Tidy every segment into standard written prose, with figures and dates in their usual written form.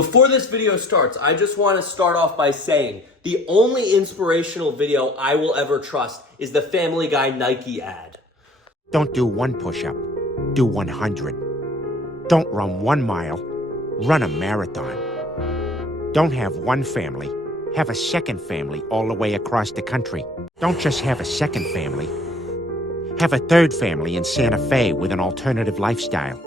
Before this video starts, I just want to start off by saying the only inspirational video I will ever trust is the Family Guy Nike ad. Don't do one push-up, do 100. Don't run 1 mile, run a marathon. Don't have one family, have a second family all the way across the country. Don't just have a second family, have a third family in Santa Fe with an alternative lifestyle.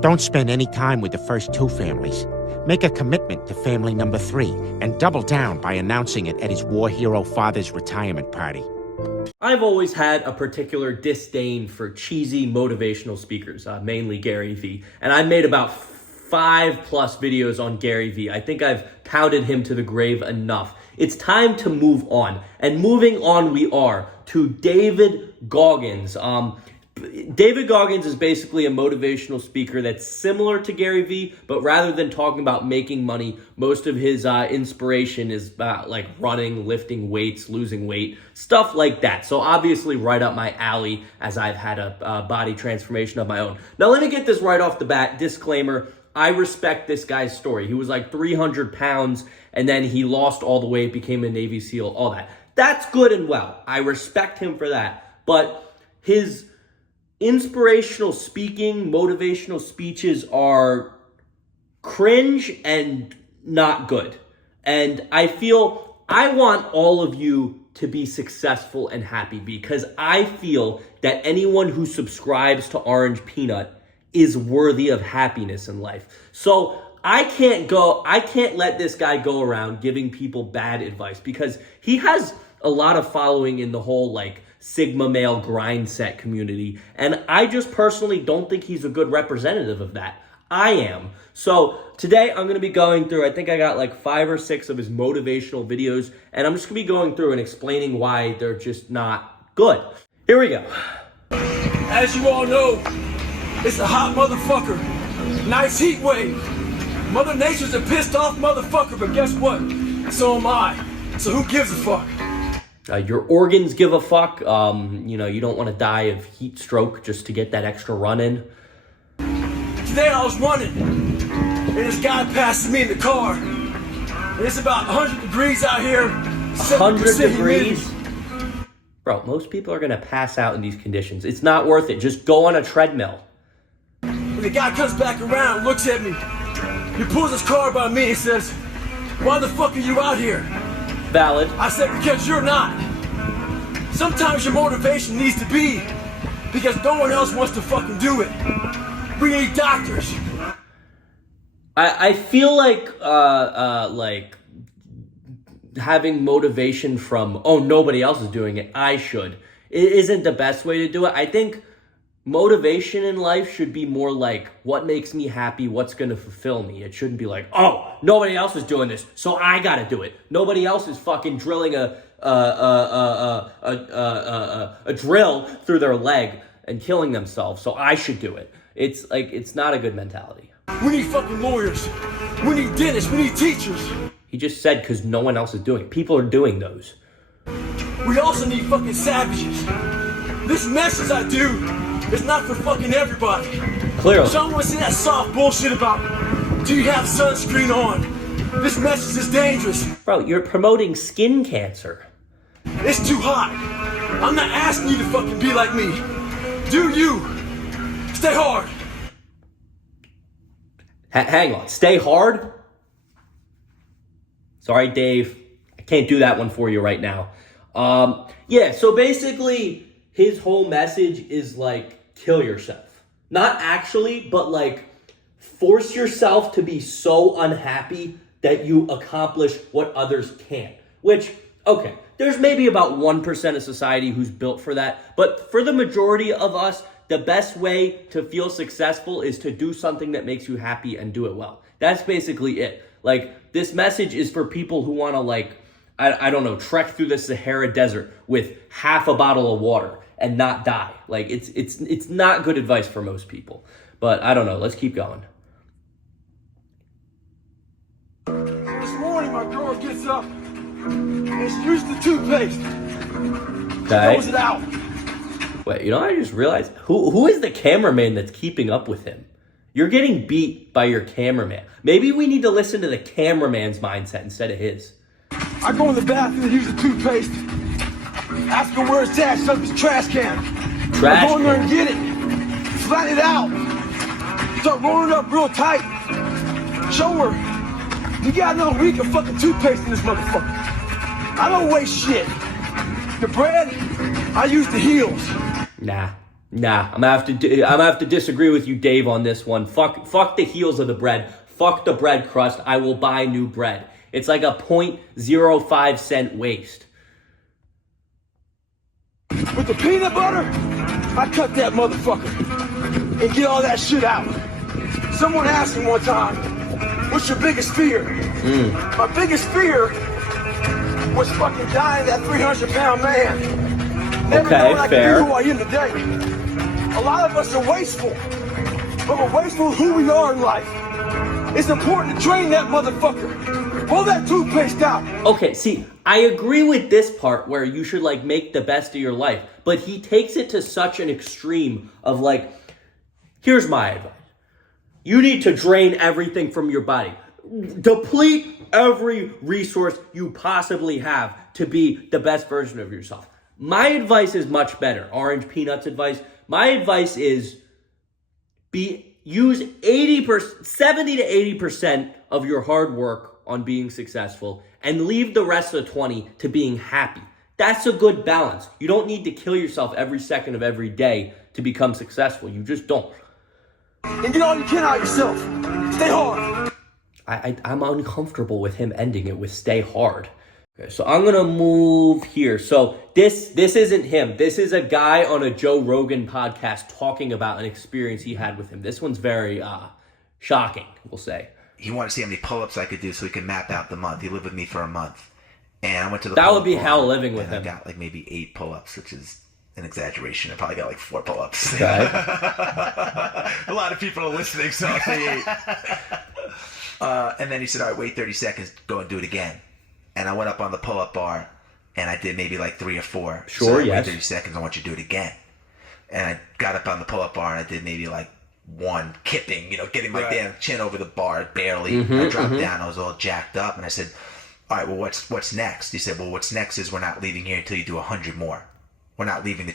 Don't spend any time with the first 2 families. Make a commitment to family number 3 and double down by announcing it at his war hero father's retirement party. I've always had a particular disdain for cheesy motivational speakers, mainly Gary Vee. And I made about 5+ videos on Gary Vee. I think I've pounded him to the grave enough. It's time to move on. And moving on we are to David Goggins. David Goggins is basically a motivational speaker that's similar to Gary Vee, but rather than talking about making money, most of his inspiration is about like running, lifting weights, losing weight, stuff like that. So obviously right up my alley, as I've had a body transformation of my own. Now let me get this right off the bat. Disclaimer, I respect this guy's story. He was like 300 pounds and then he lost all the weight, became a Navy SEAL, all that. That's good and well. I respect him for that. But his inspirational speaking, motivational speeches are cringe and not good. And I feel I want all of you to be successful and happy because I feel that anyone who subscribes to Orange Peanut is worthy of happiness in life. So I can't let this guy go around giving people bad advice because he has a lot of following in the whole like Sigma male grind set community. And I just personally don't think he's a good representative of that. I am. So today I'm going to be going through, I think I got like 5 or 6 of his motivational videos. And I'm just going to be going through and explaining why they're just not good. Here we go. As you all know, it's a hot motherfucker. Nice heat wave. Mother Nature's a pissed off motherfucker, but guess what? So am I. So who gives a fuck? Your organs give a fuck. You know, you don't want to die of heat stroke just to get that extra run in. Today I was running, and this guy passes me in the car. And it's about 100 degrees out here. 100 degrees? Bro, most people are going to pass out in these conditions. It's not worth it. Just go on a treadmill. And the guy comes back around, looks at me. He pulls his car by me and says, "Why the fuck are you out here?" Valid. I said, "Because you're not. Sometimes your motivation needs to be because no one else wants to fucking do it. We need doctors." I feel like having motivation from, oh, nobody else is doing it, I should, it isn't the best way to do it. I think motivation in life should be more like what makes me happy, what's going to fulfill me. It shouldn't be like, oh, nobody else is doing this, so I got to do it. Nobody else is fucking drilling a drill through their leg and killing themselves, so I should do it. It's like, it's not a good mentality. We need fucking lawyers. We need dentists. We need teachers. He just said because no one else is doing it. People are doing those. We also need fucking savages. This message I do is not for fucking everybody. Clearly. So I don't want to see that soft bullshit about, do you have sunscreen on? This message is dangerous. Bro, you're promoting skin cancer. It's too hot. I'm not asking you to fucking be like me. Do you? Stay hard. Hang on. Stay hard? Sorry, Dave. I can't do that one for you right now. Yeah, so basically, his whole message is like, kill yourself. Not actually, but like, force yourself to be so unhappy that you accomplish what others can't. Which, okay, there's maybe about 1% of society who's built for that. But for the majority of us, the best way to feel successful is to do something that makes you happy and do it well. That's basically it. Like, this message is for people who want to, like, I don't know, trek through the Sahara Desert with half a bottle of water and not die. Like, it's not good advice for most people. But I don't know. Let's keep going. This morning, my girl gets up and she uses the toothpaste. Okay. Throws it out. Wait, you know, I just realized, who is the cameraman that's keeping up with him? You're getting beat by your cameraman. Maybe we need to listen to the cameraman's mindset instead of his. I go in the bathroom and use the toothpaste. Ask him where it's at, shut his trash can. I go in there and get it. Flatten it out. Start rolling it up real tight. Show her. You got another week of fucking toothpaste in this motherfucker. I don't waste shit. The bread, I use the heels. Nah. I'm gonna have to disagree with you, Dave, on this one. Fuck the heels of the bread. Fuck the bread crust. I will buy new bread. It's like a 0.05 cent waste. With the peanut butter, I cut that motherfucker and get all that shit out. Someone asked me one time, what's your biggest fear? My biggest fear was fucking dying that 300-pound man. Never knowing I could be who I am today. A lot of us are wasteful, but we're wasteful of who we are in life. It's important to train that motherfucker. Pull that toothpaste out. Okay, see, I agree with this part where you should like make the best of your life, but he takes it to such an extreme of like, here's my advice. You need to drain everything from your body. Deplete every resource you possibly have to be the best version of yourself. My advice is much better. Orange Peanuts advice. My advice is use 70 to 80% of your hard work on being successful and leave the rest of the 20 to being happy. That's a good balance. You don't need to kill yourself every second of every day to become successful. You just don't. And get all you can out of yourself. Stay hard. I'm uncomfortable with him ending it with stay hard. Okay, so I'm gonna move here. So this isn't him. This is a guy on a Joe Rogan podcast talking about an experience he had with him. This one's very shocking, we'll say. He wanted to see how many pull-ups I could do so he could map out the month. He lived with me for a month. And I went to the That would be hell living with him. I got like maybe 8 pull-ups, which is an exaggeration. I probably got like 4 pull-ups. Okay. A lot of people are listening, so I'll say 8. And then he said, all right, wait 30 seconds, go and do it again. And I went up on the pull-up bar, and I did maybe like 3 or 4. Sure, so yes. Wait 30 seconds, I want you to do it again. And I got up on the pull-up bar, and I did maybe like 1 kipping, getting my damn chin over the bar, barely. I dropped down, I was all jacked up, and I said, all right, well, what's next? He said, well, what's next is we're not leaving here until you do 100 more. We're not leaving the...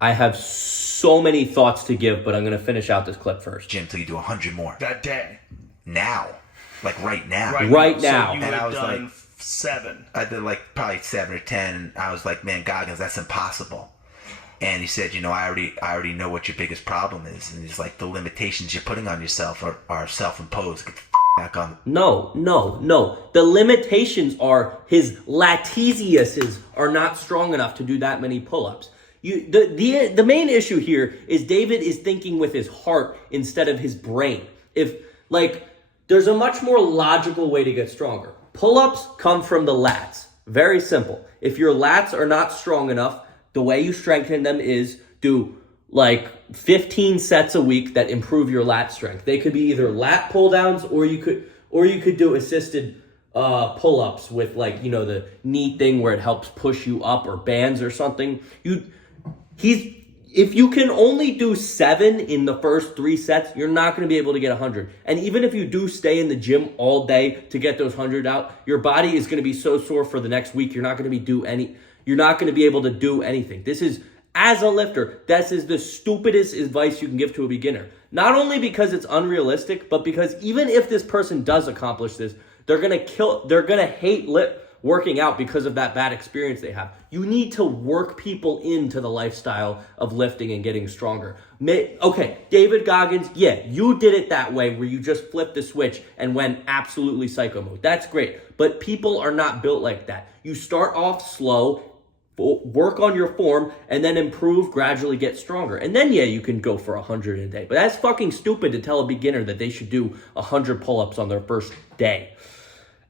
I have so many thoughts to give, but I'm going to finish out this clip first. gym till you do 100 more. That day. Now. Like right now. Right now. So you And I had was done like, 7. I did like probably 7 or 10. I was like, man, Goggins, that's impossible. And he said, I already know what your biggest problem is. And he's like, the limitations you're putting on yourself are self-imposed. Get the back on. No. The limitations are his latissiuses are not strong enough to do that many pull-ups. The main issue here is David is thinking with his heart instead of his brain. There's a much more logical way to get stronger. Pull-ups come from the lats. Very simple. If your lats are not strong enough, the way you strengthen them is do 15 sets a week that improve your lat strength. They could be either lat pull downs or you could do assisted pull-ups with the knee thing where it helps push you up, or bands or something. If you can only do 7 in the first 3 sets, you're not going to be able to get 100. And even if you do stay in the gym all day to get those 100 out, your body is going to be so sore for the next week. You're not going to be able to do anything. This is, as a lifter, this is the stupidest advice you can give to a beginner. Not only because it's unrealistic, but because even if this person does accomplish this, they're going to hate working out because of that bad experience they have. You need to work people into the lifestyle of lifting and getting stronger. Okay, David Goggins, yeah, you did it that way where you just flipped the switch and went absolutely psycho mode. That's great, but people are not built like that. You start off slow, work on your form, and then improve, gradually get stronger. And then, yeah, you can go for 100 a day. But that's fucking stupid to tell a beginner that they should do 100 pull-ups on their first day.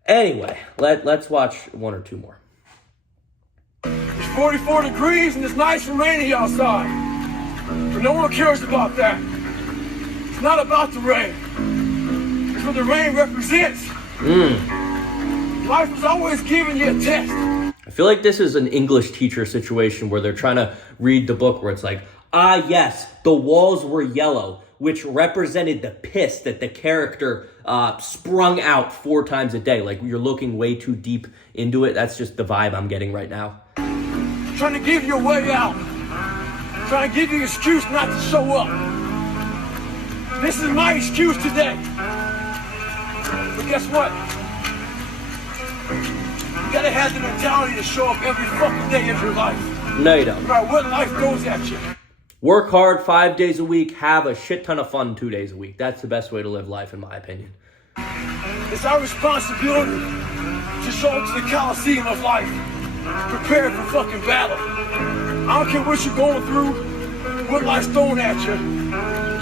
Anyway, let's watch 1 or 2 more. It's 44 degrees and it's nice and rainy outside. But no one cares about that. It's not about the rain. It's what the rain represents. Life is always giving you a test. I feel like this is an English teacher situation where they're trying to read the book where it's like, Ah, yes, the walls were yellow, which represented the piss that the character sprung out 4 times a day. Like, you're looking way too deep into it. That's just the vibe I'm getting right now. Trying to give you a way out. Trying to give you an excuse not to show up. This is my excuse today. But guess what? You gotta have the mentality to show up every fucking day of your life. No, you don't. No matter what life throws at you. Work hard 5 days a week, have a shit ton of fun 2 days a week. That's the best way to live life, in my opinion. It's our responsibility to show up to the Coliseum of life, prepared for fucking battle. I don't care what you're going through, what life's thrown at you.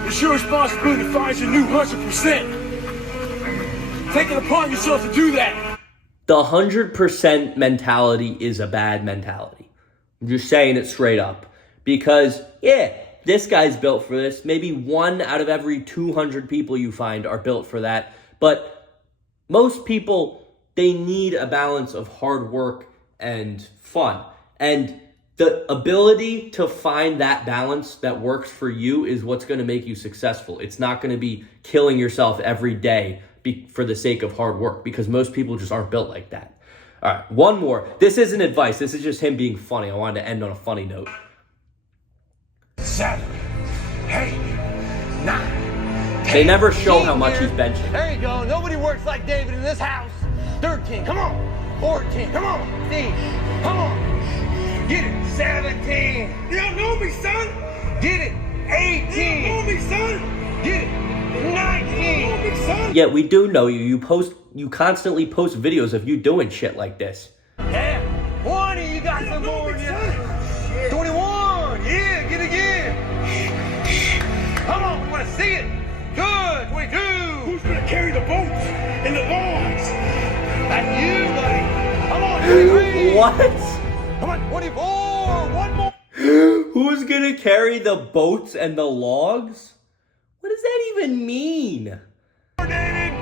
It's your responsibility to find your new 100%. Take it upon yourself to do that. The 100% mentality is a bad mentality. I'm just saying it straight up. Because, yeah, this guy's built for this. Maybe 1 out of every 200 people you find are built for that. But most people, they need a balance of hard work and fun. And the ability to find that balance that works for you is what's going to make you successful. It's not going to be killing yourself every day for the sake of hard work, because most people just aren't built like that. All right, one more. This isn't advice. This is just him being funny. I wanted to end on a funny note. 7, 8, 9. They never show how much he's benching. There you go. Nobody works like David in this house. 13, come on. 14, come on. 15, come on. Get it. 17. You don't know me, son. Get it. 18. You don't know me, son. Get it. 19. Yeah, we do know you. You constantly post videos of you doing shit like this. Yeah. 20, you got some more in you. 21. Yeah, get it again. Come on, we want to see it. Good. 22. Who's gonna carry the boats and the logs? That's you, buddy. Come on, 23. What? Come on, 24. One more. Who's gonna carry the boats and the logs? What does that even mean? David.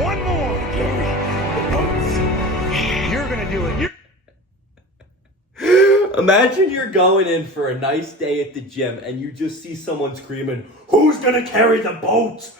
One more. Carry the boats. You're gonna do it. Imagine you're going in for a nice day at the gym and you just see someone screaming, "Who's gonna carry the boats?"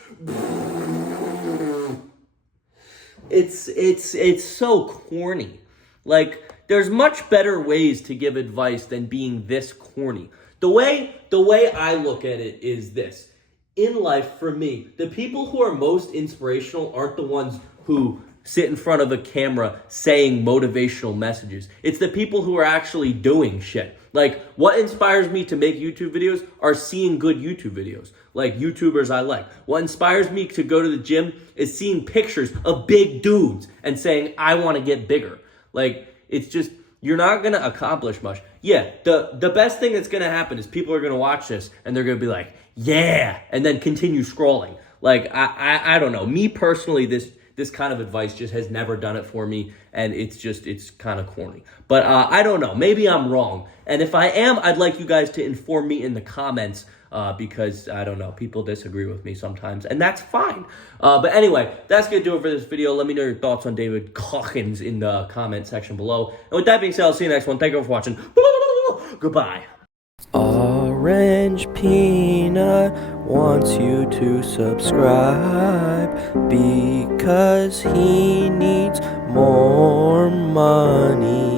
It's so corny. Like, there's much better ways to give advice than being this corny. The way I look at it is this. In life, for me, the people who are most inspirational aren't the ones who sit in front of a camera saying motivational messages. It's the people who are actually doing shit. Like, what inspires me to make YouTube videos are seeing good YouTube videos, like YouTubers I like. What inspires me to go to the gym is seeing pictures of big dudes and saying, I want to get bigger. Like, it's just, you're not going to accomplish much. Yeah, the best thing that's going to happen is people are going to watch this and they're going to be like, yeah, and then continue scrolling. Like, I don't know. Me personally, this kind of advice just has never done it for me, and it's kind of corny. But I don't know. Maybe I'm wrong. And if I am, I'd like you guys to inform me in the comments, because, I don't know, people disagree with me sometimes, and that's fine. But anyway, that's going to do it for this video. Let me know your thoughts on David Goggins in the comment section below. And with that being said, I'll see you next one. Thank you for watching. Goodbye. Orange Peanut wants you to subscribe because he needs more money.